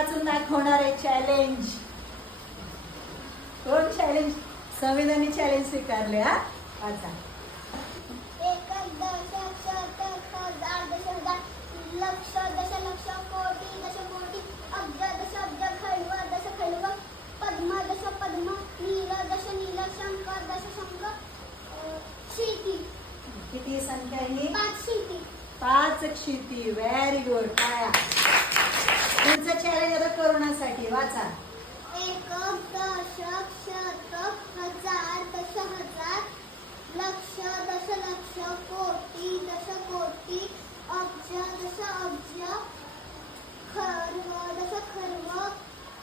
वाचून दाखवणार आहे चॅलेंज कोण चॅलेंज संविधानी चॅलेंज स्वीकारले हा? वाचा. अब्ज दश खैव पद्म दश पद्म नील दश नील शंख दश शंख अं, क्षिती किती संख्या आहे ही? पाच क्षिती पाच क्षिती व्हेरी गुड काय करण्यासाठी वाचा. एक दशक शतक हजार दश हजार लक्ष दशलक्ष कोटी दशकोटी अब्ज दश अब्ज खर्व दश खर्व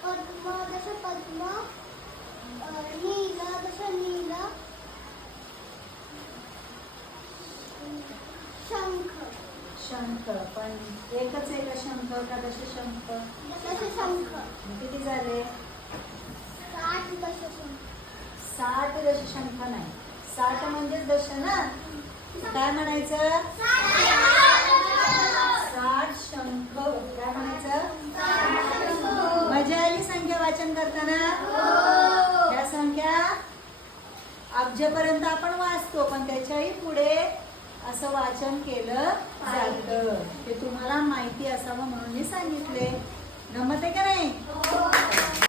पद्म दश पद्म अ, नील दश नील शंख शंख पण एकच आहे का शंख का दश शंख? दश शंख. किती झाले? साठ दश शंख. साठ दश शंख नाही. साठ म्हणजेच दश ना? काय म्हणायचं? साठ शंख. काय म्हणायचं? मजा आली संख्या वाचन करताना? या संख्या अब्जपर्यंत आपण वाचतो पण त्याच्याही पुढे असं वाचन केलं जातं. ते तुम्हाला माहिती असावं म्हणून मी सांगितले. गमत आहे का